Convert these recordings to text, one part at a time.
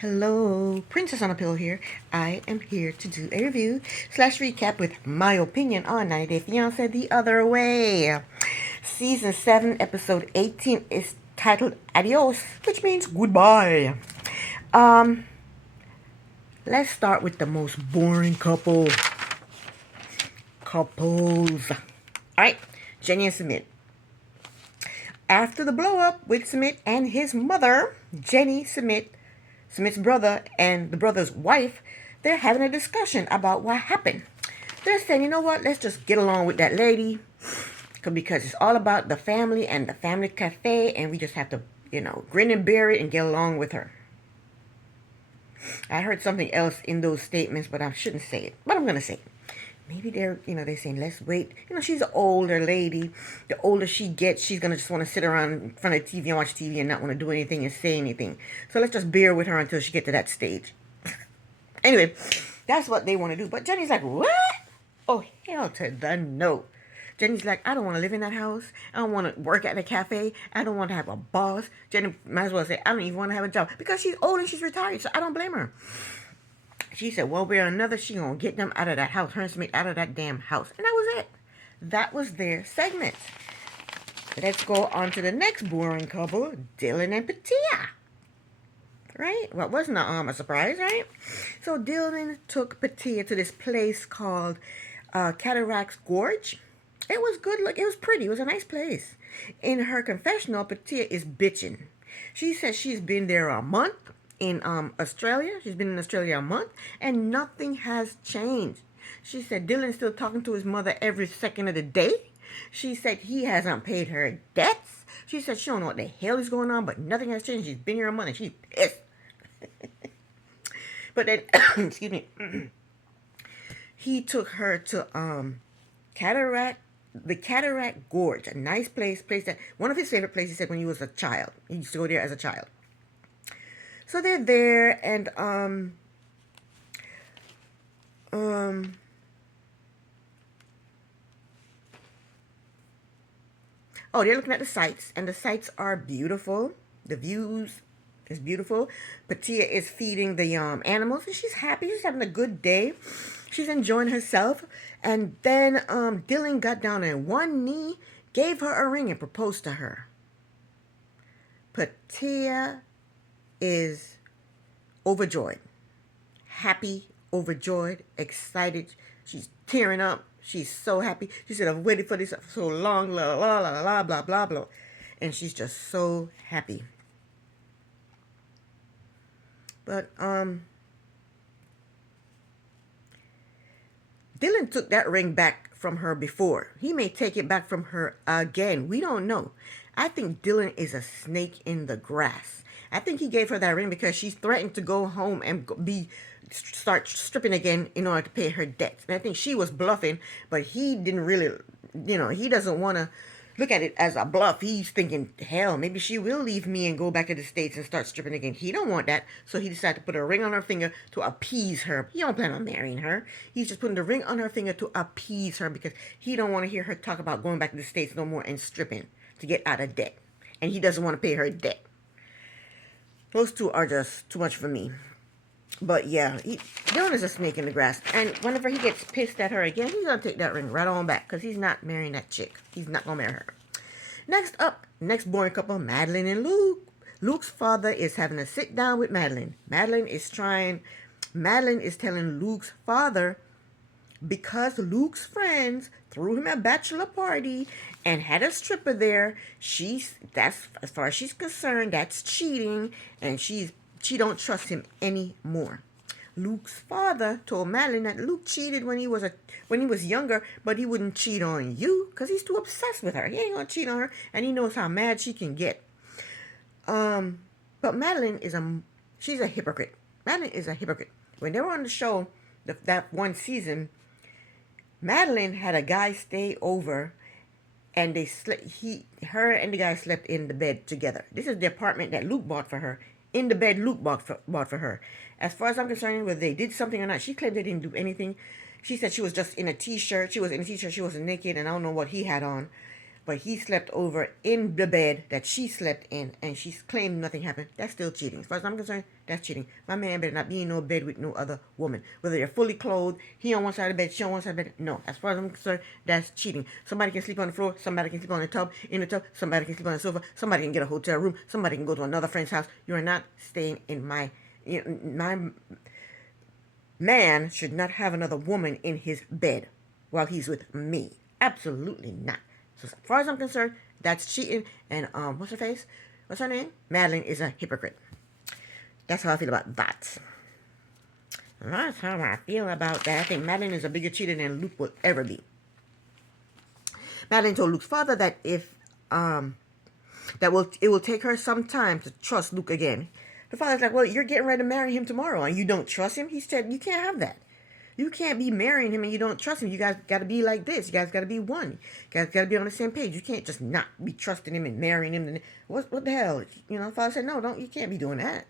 Hello, Princess on a Pillow here. I am here to do a review slash recap with my opinion on 90 Day Fiance The Other Way. Season 7, episode 18 is titled Adios, which means goodbye. Um, let's start with the most boring couples. Alright, Jenny and Sumit. After the blow up with Sumit and his mother, Jenny, Smit's brother, and the brother's wife, they're having a discussion about what happened. They're saying, you know what, let's just get along with that lady because it's all about the family and the family cafe, and we just have to, grin and bear it and get along with her. I heard something else in those statements, but I shouldn't say it. But I'm going to say it. Maybe they're saying, let's wait. She's an older lady. The older she gets, she's going to just want to sit around in front of TV and watch TV and not want to do anything and say anything. So let's just bear with her until she gets to that stage. Anyway, that's what they want to do. But Jenny's like, what? Oh, hell to the no. Jenny's like, I don't want to live in that house. I don't want to work at the cafe. I don't want to have a boss. Jenny might as well say, I don't even want to have a job. Because she's old and she's retired, so I don't blame her. She said, one way or another, she gonna get them out of that house, her and Smith out of that damn house. And that was it. That was their segment. Let's go on to the next boring couple, Dylan and Patia. Right? Well, wasn't a surprise, right? So Dylan took Patia to this place called Cataracts Gorge. It was good look. It was pretty. It was a nice place. In her confessional, Patia is bitching. She says she's been there a month in Australia. She's been in Australia a month, and nothing has changed. She said Dylan's still talking to his mother every second of the day. She said he hasn't paid her debts. She said she don't know what the hell is going on, but nothing has changed. She's been here a month, and she's pissed. But then, excuse me, he took her to the Cataract Gorge, a nice place that one of his favorite places. He said when he was a child, he used to go there as a child. So they're there, and they're looking at the sights, and the sights are beautiful. The views is beautiful. Patia is feeding the animals, and she's happy. She's having a good day. She's enjoying herself. And then Dylan got down on one knee, gave her a ring, and proposed to her. Patia is overjoyed, happy, overjoyed, excited. She's tearing up. She's so happy. She said, I've waited for this for so long, la la la la blah blah blah. And she's just so happy. But Dylan took that ring back from her before. He may take it back from her again. We don't know. I think Dylan is a snake in the grass. I think he gave her that ring because she's threatened to go home and start stripping again in order to pay her debts. And I think she was bluffing, but he didn't really, he doesn't want to look at it as a bluff. He's thinking, hell, maybe she will leave me and go back to the States and start stripping again. He don't want that, so he decided to put a ring on her finger to appease her. He don't plan on marrying her. He's just putting the ring on her finger to appease her because he don't want to hear her talk about going back to the States no more and stripping to get out of debt. And he doesn't want to pay her debt. Those two are just too much for me. But yeah, Dylan is a snake in the grass. And whenever he gets pissed at her again, he's going to take that ring right on back. Because he's not marrying that chick. He's not going to marry her. Next boring couple, Madeline and Luke. Luke's father is having a sit down with Madeline. Madeline is telling Luke's father, because Luke's friends threw him a bachelor party and had a stripper there, that's, as far as she's concerned, that's cheating, and she don't trust him anymore. Luke's father told Madeline that Luke cheated when he was younger, but he wouldn't cheat on you because he's too obsessed with her. He ain't gonna cheat on her, and he knows how mad she can get. But Madeline she's a hypocrite. Madeline is a hypocrite. When they were on the show, that one season, Madeline had a guy stay over, and her and the guy slept in the bed together. This is the apartment that Luke bought for her. In the bed Luke bought for her. As far as I'm concerned, whether they did something or not, she claimed they didn't do anything. She said she was just in a t-shirt. She was in a t-shirt. She wasn't naked, and I don't know what he had on. but he slept over in the bed that she slept in, and she claimed nothing happened. That's still cheating. As far as I'm concerned, that's cheating. My man better not be in no bed with no other woman. Whether they're fully clothed, he on one side of the bed, she on one side of the bed. No, as far as I'm concerned, that's cheating. Somebody can sleep on the floor, somebody can sleep on the tub, in the tub, somebody can sleep on the sofa, somebody can get a hotel room, somebody can go to another friend's house. You are not staying in my man should not have another woman in his bed while he's with me. Absolutely not. So as far as I'm concerned, that's cheating. And what's her face? What's her name? Madeline is a hypocrite. That's how I feel about that. And that's how I feel about that. I think Madeline is a bigger cheater than Luke will ever be. Madeline told Luke's father that if it will take her some time to trust Luke again. The father's like, well, you're getting ready to marry him tomorrow and you don't trust him? He said, you can't have that. You can't be marrying him and you don't trust him. You guys got to be like this. You guys got to be one. You guys got to be on the same page. You can't just not be trusting him and marrying him. What the hell? You know, the father said, no, you can't be doing that.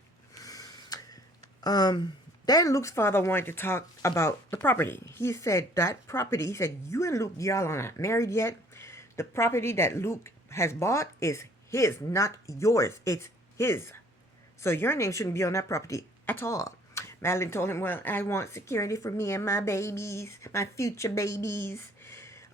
Then Luke's father wanted to talk about the property. He said, you and Luke, y'all are not married yet. The property that Luke has bought is his, not yours. It's his. So your name shouldn't be on that property at all. Madeline told him, well, I want security for me and my babies, my future babies.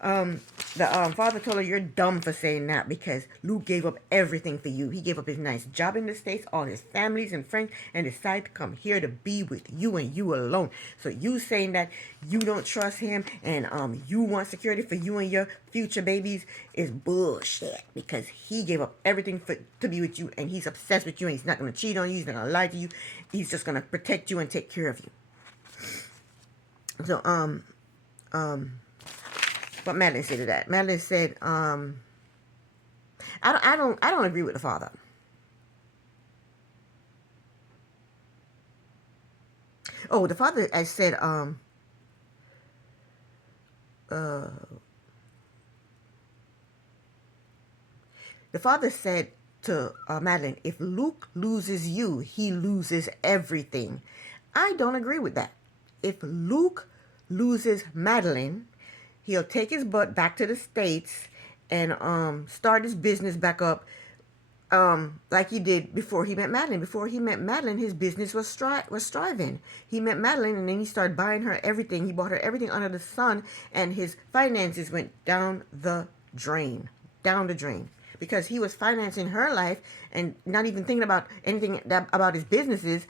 The father told her, you're dumb for saying that because Luke gave up everything for you. He gave up his nice job in the States, all his families and friends, and decided to come here to be with you and you alone. So you saying that you don't trust him and you want security for you and your future babies is bullshit because he gave up everything to be with you and he's obsessed with you and he's not going to cheat on you. He's not going to lie to you. He's just going to protect you and take care of you. So, what Madeline said to that? Madeline said, I don't agree with the father. Oh, the father, I said, the father said to Madeline, if Luke loses you, he loses everything. I don't agree with that. If Luke loses Madeline, he'll take his butt back to the States and start his business back up like he did before he met Madeline. Before he met Madeline, his business was striving. He met Madeline and then he started buying her everything. He bought her everything under the sun and his finances went down the drain. Down the drain. Because he was financing her life and not even thinking about anything about his businesses.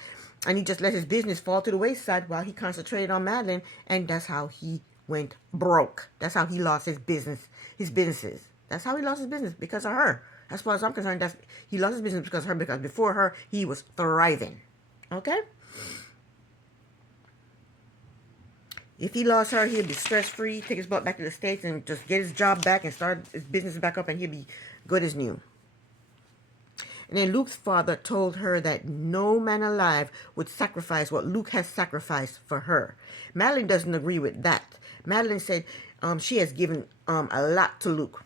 And he just let his business fall to the wayside while he concentrated on Madeline. And that's how he went broke. That's how he lost his businesses. That's how he lost his business, because of her. As far as I'm concerned, he lost his business because of her, because before her, he was thriving. Okay? If he lost her, he'd be stress-free, take his butt back to the States and just get his job back and start his business back up and he'd be good as new. And then Luke's father told her that no man alive would sacrifice what Luke has sacrificed for her. Madeline doesn't agree with that. Madeline said she has given a lot to Luke.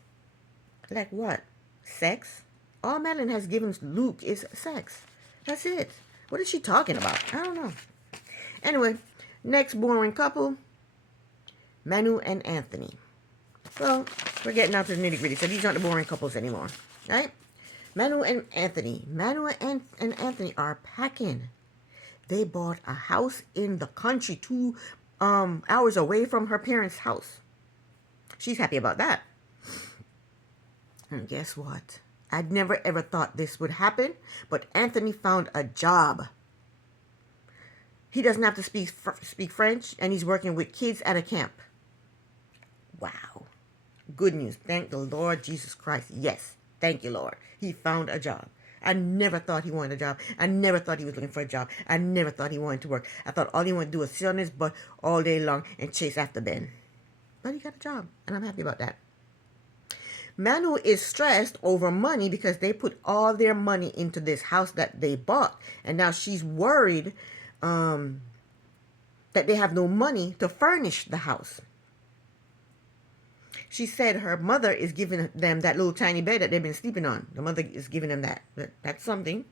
Like what? Sex? All Madeline has given Luke is sex. That's it. What is she talking about? I don't know. Anyway, next boring couple, Manu and Anthony. Well, we're getting out to the nitty-gritty, so these aren't the boring couples anymore. Right? Manu and Anthony. Manu and Anthony are packing. They bought a house in the country 2 hours away from her parents' house. She's happy about that. And guess what? I'd never ever thought this would happen, but Anthony found a job. He doesn't have to speak French, and he's working with kids at a camp. Wow. Good news. Thank the Lord Jesus Christ. Yes. Thank you, Lord. He found a job. I never thought he wanted a job. I never thought he was looking for a job. I never thought he wanted to work. I thought all he wanted to do was sit on his butt all day long and chase after Ben. But he got a job, and I'm happy about that. Manu is stressed over money because they put all their money into this house that they bought. And now she's worried that they have no money to furnish the house. She said her mother is giving them that little tiny bed that they've been sleeping on. The mother is giving them that. That's something.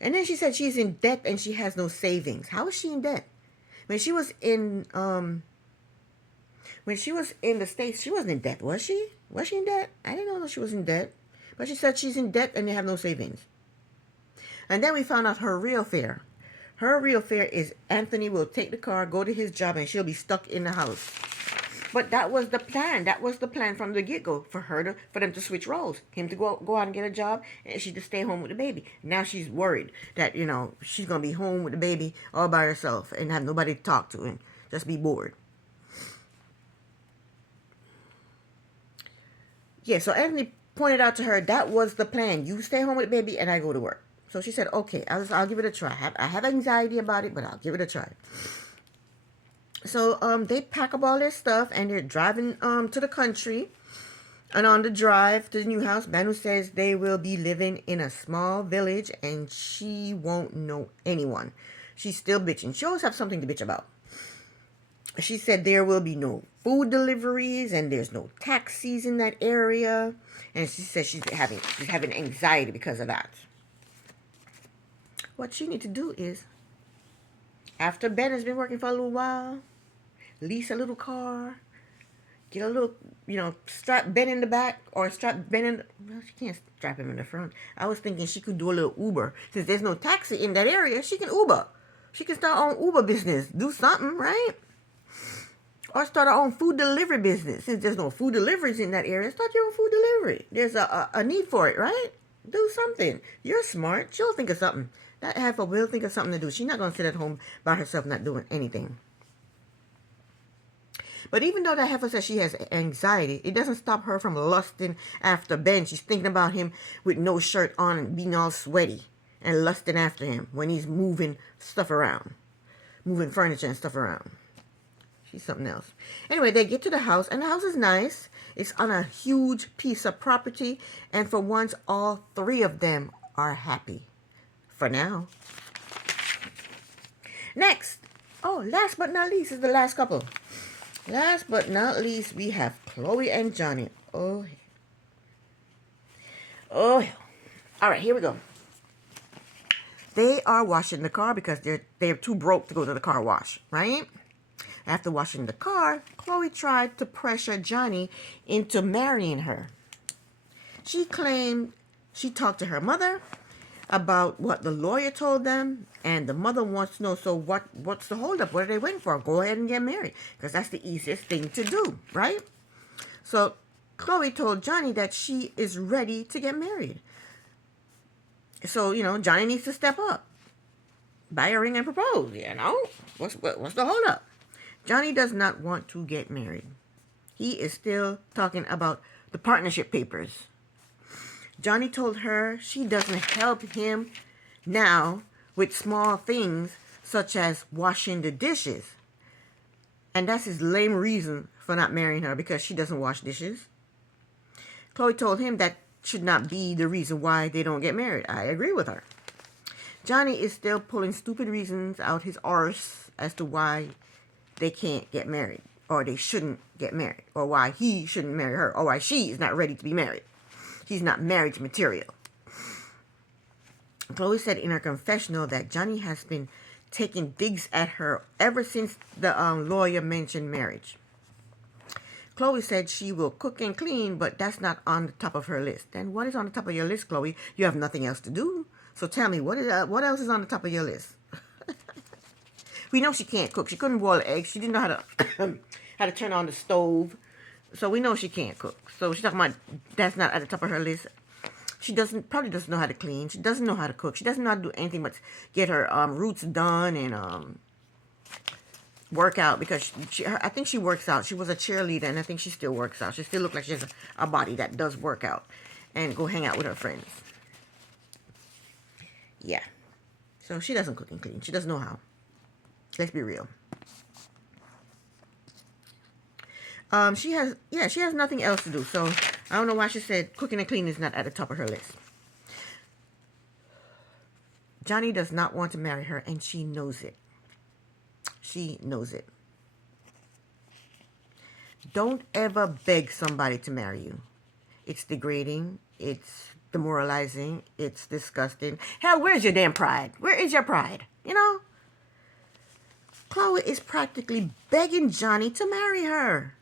And then she said she's in debt and she has no savings. How is she in debt? When she was in When she was in the States, she wasn't in debt, was she? Was she in debt? I didn't know she was in debt. But she said she's in debt and they have no savings. And then we found out her real fear. Her real fear is Anthony will take the car, go to his job, and she'll be stuck in the house. But that was the plan. That was the plan from the get-go for them to switch roles. Him to go out and get a job, and she to stay home with the baby. Now she's worried that she's gonna be home with the baby all by herself and have nobody to talk to and just be bored. Yeah. So Anthony pointed out to her that was the plan. You stay home with the baby, and I go to work. So she said, "Okay, I'll give it a try. I have anxiety about it, but I'll give it a try." So they pack up all their stuff and they're driving to the country. And on the drive to the new house, Manu says they will be living in a small village and she won't know anyone. She's still bitching. She always have something to bitch about. She said there will be no food deliveries and there's no taxis in that area. And she says she's having anxiety because of that. What she need to do is, after Ben has been working for a little while, lease a little car, get a little, strap Ben in the back or strap Ben in. Well, she can't strap him in the front. I was thinking she could do a little Uber. Since there's no taxi in that area, she can Uber. She can start her own Uber business. Do something, right? Or start her own food delivery business. Since there's no food deliveries in that area, start your own food delivery. There's a need for it, right? Do something. You're smart. She'll think of something. That heifer will think of something to do. She's not going to sit at home by herself not doing anything. But even though that heifer says she has anxiety, it doesn't stop her from lusting after Ben. She's thinking about him with no shirt on and being all sweaty and lusting after him when he's moving stuff around, moving furniture and stuff around. She's something else. Anyway, they get to the house, and the house is nice. It's on a huge piece of property, and for once, all three of them are happy. For now. Next. Oh, last but not least is the last couple. Last but not least, we have Chloe and Johnny. Oh. All right, here we go. They are washing the car because they're too broke to go to the car wash, right? After washing the car, Chloe tried to pressure Johnny into marrying her. She claimed she talked to her mother about what the lawyer told them, and the mother wants to know, so what's the holdup? What are they waiting for? Go ahead and get married, because that's the easiest thing to do, right? So Chloe told Johnny that she is ready to get married. So, Johnny needs to step up, buy a ring and propose, What's the holdup? Johnny does not want to get married. He is still talking about the partnership papers. Johnny told her she doesn't help him now with small things such as washing the dishes. And that's his lame reason for not marrying her, because she doesn't wash dishes. Chloe told him that should not be the reason why they don't get married. I agree with her. Johnny is still pulling stupid reasons out his arse as to why they can't get married, or they shouldn't get married, or why he shouldn't marry her, or why she is not ready to be married. She's not marriage material. Chloe said in her confessional that Johnny has been taking digs at her ever since the lawyer mentioned marriage. Chloe said she will cook and clean, but that's not on the top of her list. And what is on the top of your list, Chloe? You have nothing else to do. So tell me, what else is on the top of your list? We know she can't cook. She couldn't boil eggs. She didn't know how to turn on the stove. So we know she can't cook. So she's talking about that's not at the top of her list. She probably doesn't know how to clean. She doesn't know how to cook. She doesn't know how to do anything but get her roots done and work out, because I think she works out. She was a cheerleader, and I think she still works out. She still looks like she has a body that does work out and go hang out with her friends. Yeah. So she doesn't cook and clean. She doesn't know how. Let's be real. She has nothing else to do. So I don't know why she said cooking and cleaning is not at the top of her list. Johnny does not want to marry her, and she knows it. She knows it. Don't ever beg somebody to marry you. It's degrading. It's demoralizing. It's disgusting. Hell, where's your damn pride? Where is your pride? Chloe is practically begging Johnny to marry her.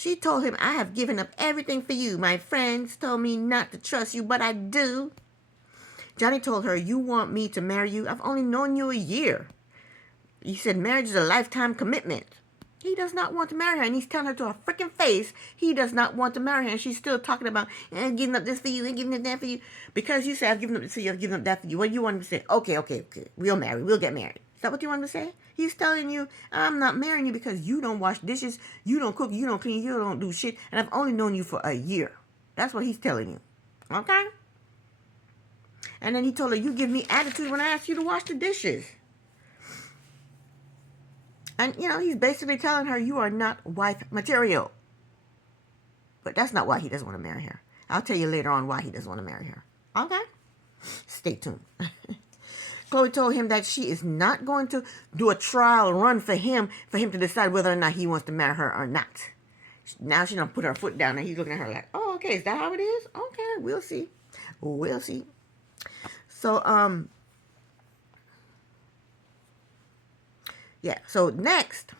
She told him, I have given up everything for you. My friends told me not to trust you, but I do. Johnny told her, you want me to marry you? I've only known you a year. He said marriage is a lifetime commitment. He does not want to marry her, and he's telling her to her freaking face he does not want to marry her, and she's still talking about, I'm giving up this for you, and giving up that for you. Because you said, I've given up this for you, I've given up that for you. What do you want him to say? Okay, we'll marry, we'll get married. Is that what you want him to say? He's telling you, I'm not marrying you because you don't wash dishes, you don't cook, you don't clean, you don't do shit, and I've only known you for a year. That's what he's telling you. Okay? And then he told her, you give me attitude when I ask you to wash the dishes. And, he's basically telling her, you are not wife material. But that's not why he doesn't want to marry her. I'll tell you later on why he doesn't want to marry her. Okay? Stay tuned. Chloe told him that she is not going to do a trial run for him to decide whether or not he wants to marry her or not. Now she done put her foot down and he's looking at her like, oh, okay, is that how it is? Okay, we'll see. We'll see. So, yeah, so next,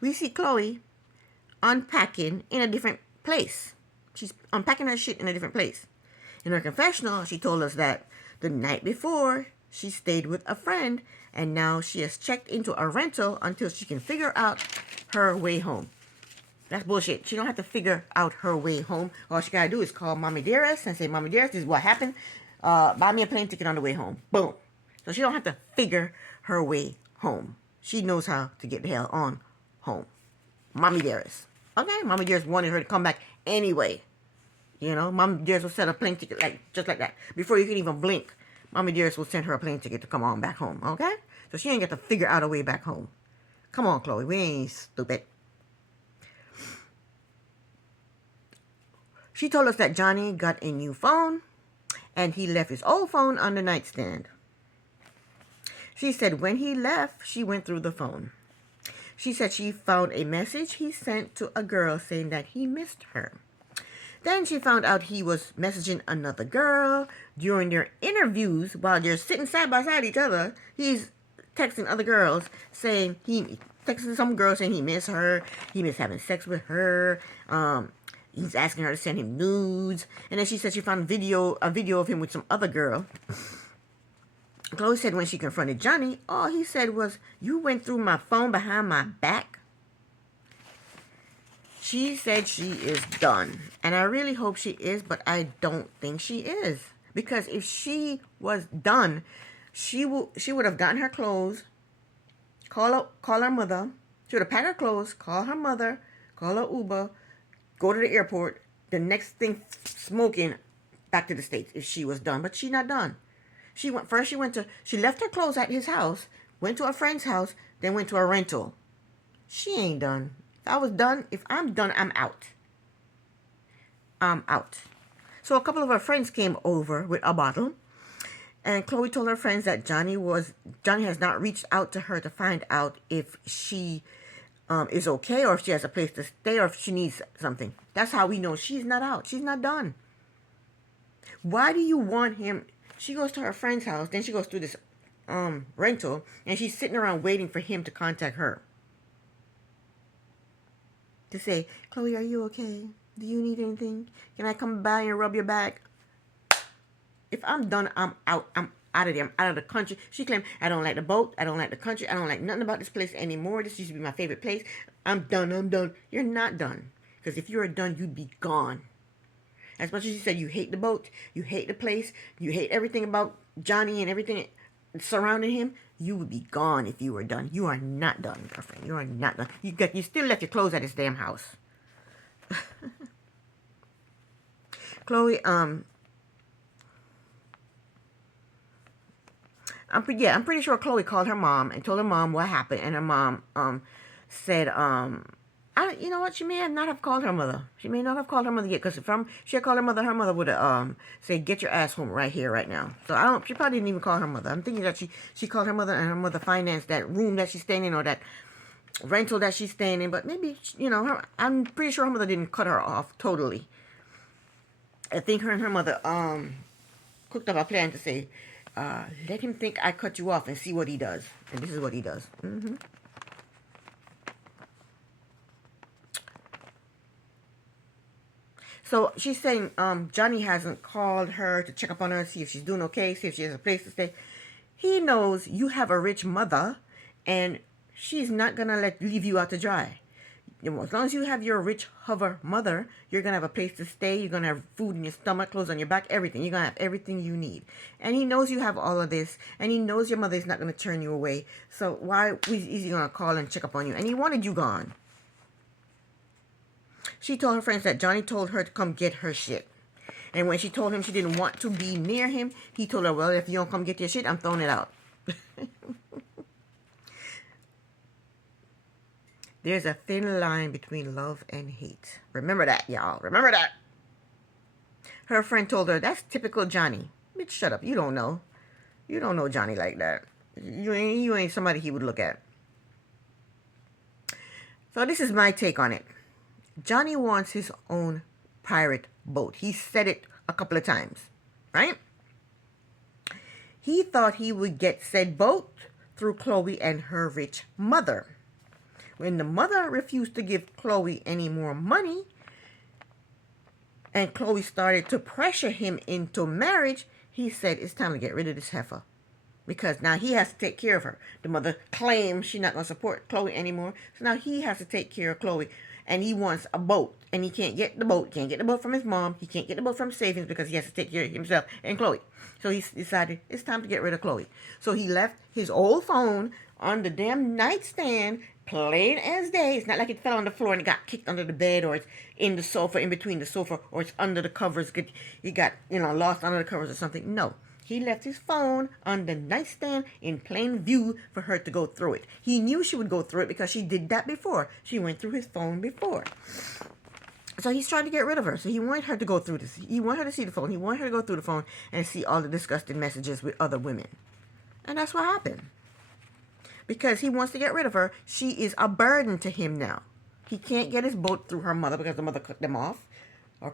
we see Chloe unpacking in a different place. She's unpacking her shit in a different place. In her confessional, she told us that the night before, she stayed with a friend, and now she has checked into a rental until she can figure out her way home. That's bullshit. She don't have to figure out her way home. All she gotta do is call Mommy Dearest and say, Mommy Dearest, this is what happened. Buy me a plane ticket on the way home. Boom. So she don't have to figure her way home. She knows how to get the hell on home. Mommy Dearest. Okay? Mommy Dearest wanted her to come back anyway. Mommy Dearest will set a plane ticket just like that. Before you can even blink, Mommy Dearest will send her a plane ticket to come on back home. Okay? So she ain't got to figure out a way back home. Come on, Chloe. We ain't stupid. She told us that Johnny got a new phone and he left his old phone on the nightstand. She said when he left, she went through the phone. She said she found a message he sent to a girl saying that he missed her. Then she found out he was messaging another girl during their interviews while they're sitting side by side each other. He's texting other girls saying texting some girl saying he missed her. He missed having sex with her. He's asking her to send him nudes. And then she said she found a video of him with some other girl. Chloe said when she confronted Johnny, all he said was, you went through my phone behind my back? She said she is done. And I really hope she is, but I don't think she is. Because if she was done, she would have gotten her clothes, call her mother. She would have packed her clothes, call her mother, call her Uber, go to the airport, the next thing smoking back to the States if she was done. But she's not done. She left her clothes at his house, went to a friend's house, then went to a rental. She ain't done. If I'm done, I'm out. I'm out. So a couple of her friends came over with a bottle, and Chloe told her friends that Johnny has not reached out to her to find out if she is okay or if she has a place to stay or if she needs something. That's how we know she's not out. She's not done. Why do you want him? She goes to her friend's house, then she goes through this rental, and she's sitting around waiting for him to contact her. To say, Chloe, are you okay? Do you need anything? Can I come by and rub your back? If I'm done, I'm out. I'm out of there. I'm out of the country. She claimed, I don't like the boat. I don't like the country. I don't like nothing about this place anymore. This used to be my favorite place. I'm done. You're not done. Because if you were done, you'd be gone. As much as you said you hate the boat, you hate the place, you hate everything about Johnny and everything surrounding him, you would be gone if you were done. You are not done, girlfriend. You are not done. You still left your clothes at his damn house. Chloe, I'm pretty sure Chloe called her mom and told her mom what happened, and her mom said you know what? She may not have called her mother. She may not have called her mother yet, because if she had called her mother would have said, "Get your ass home right here, right now." So she probably didn't even call her mother. I'm thinking that she called her mother, and her mother financed that room that she's staying in or that rental that she's staying in. But maybe I'm pretty sure her mother didn't cut her off totally. I think her and her mother cooked up a plan to say, let him think I cut you off and see what he does. And this is what he does. So she's saying Johnny hasn't called her to check up on her, see if she's doing okay, see if she has a place to stay. He knows you have a rich mother, and she's not gonna leave you out to dry. As long as you have your rich hover mother, you're gonna have a place to stay. You're gonna have food in your stomach, clothes on your back, everything. You're gonna have everything you need. And he knows you have all of this, and he knows your mother is not gonna turn you away. So why is he gonna call and check up on you? And he wanted you gone. She told her friends that Johnny told her to come get her shit. And when she told him she didn't want to be near him, he told her, well, if you don't come get your shit, I'm throwing it out. There's a thin line between love and hate. Remember that, y'all. Remember that. Her friend told her, that's typical Johnny. Bitch, shut up. You don't know. You don't know Johnny like that. You ain't somebody he would look at. So this is my take on it. Johnny wants his own pirate boat. He said it a couple of times, right? He thought he would get said boat through Chloe and her rich mother. When the mother refused to give Chloe any more money, and Chloe started to pressure him into marriage, he said, it's time to get rid of this heifer. Because now he has to take care of her. The mother claims she's not going to support Chloe anymore. So now he has to take care of Chloe. And he wants a boat. And he can't get the boat. Can't get the boat from his mom. He can't get the boat from savings because he has to take care of himself and Chloe. So he decided it's time to get rid of Chloe. So he left his old phone on the damn nightstand, plain as day. It's not like it fell on the floor and it got kicked under the bed, or it's in the sofa, in between the sofa, or it's under the covers. It got, lost under the covers or something. No. He left his phone on the nightstand in plain view for her to go through it. He knew she would go through it because she did that before. She went through his phone before. So he's trying to get rid of her. So he wanted her to go through this. He wanted her to see the phone. He wanted her to go through the phone and see all the disgusting messages with other women. And that's what happened. Because he wants to get rid of her. She is a burden to him now. He can't get his boat through her mother because the mother cut them off.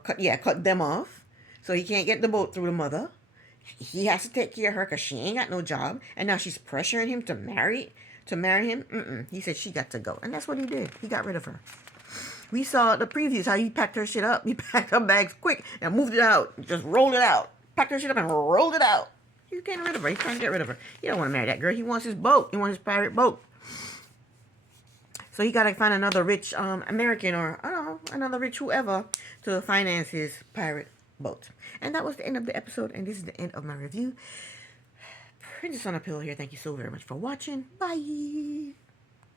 Cut them off. So he can't get the boat through the mother. He has to take care of her because she ain't got no job. And now she's pressuring him to marry him. He said she got to go. And that's what he did. He got rid of her. We saw the previews, how he packed her shit up. He packed her bags quick and moved it out. Just rolled it out. Packed her shit up and rolled it out. He's getting rid of her. He's trying to get rid of her. He don't want to marry that girl. He wants his boat. He wants his pirate boat. So he got to find another rich American, or, I don't know, another rich whoever to finance his pirate boat. And that was the end of the episode, and this is the end of my review. Princess on a Pillow here. Thank you so very much for watching. Bye.